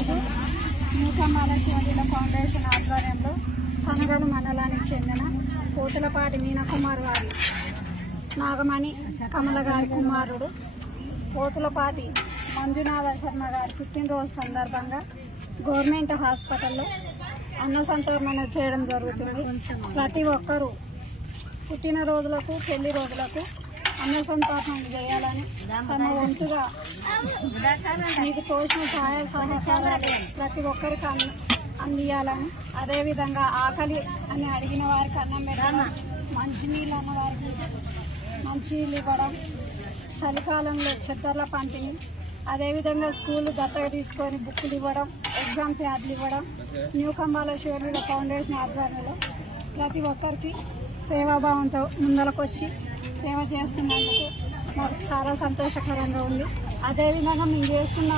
ఈరోజు న్యూకమ్మాల శివలీల ఫౌండేషన్ ఆధ్వర్యంలో కనగలు మండలానికి చెందిన పోతులపాటి మీనకుమార్ గారి నాగమణి కమల గారి కుమారుడు పోతులపాటి మంజునాథ శర్మ గారి పుట్టినరోజు సందర్భంగా గవర్నమెంట్ హాస్పిటల్లో అన్న సంతర్పణ చేయడం జరుగుతుంది. ప్రతి ఒక్కరూ పుట్టినరోజులకు పెళ్లి రోజులకు అన్న సంతర్పణ చేయాలని తమ వంతుగా మీకు తోచిన సహాయ సహకారాలు ప్రతి ఒక్కరికి అందియాలని, అదేవిధంగా ఆకలి అని అడిగిన వారికి అన్నం పెట్టడం, మంచినీళ్ళు అన్న వారికి మంచినీళ్ళు ఇవ్వడం, చలికాలంలో చెత్తర్ల పంపిణీ, అదేవిధంగా స్కూళ్ళు దత్తగా తీసుకొని బుక్కులు ఇవ్వడం, ఎగ్జామ్ ప్యాడ్లు ఇవ్వడం న్యూకమ్మాల శివలీల ఫౌండేషన్ ఆధ్వర్యంలో ప్రతి ఒక్కరికి సేవాభావంతో ముందలకొచ్చి సేవ చేస్తున్నందుకు మాకు చాలా సంతోషకరంగా ఉంది. అదేవిధంగా మేము చేస్తున్న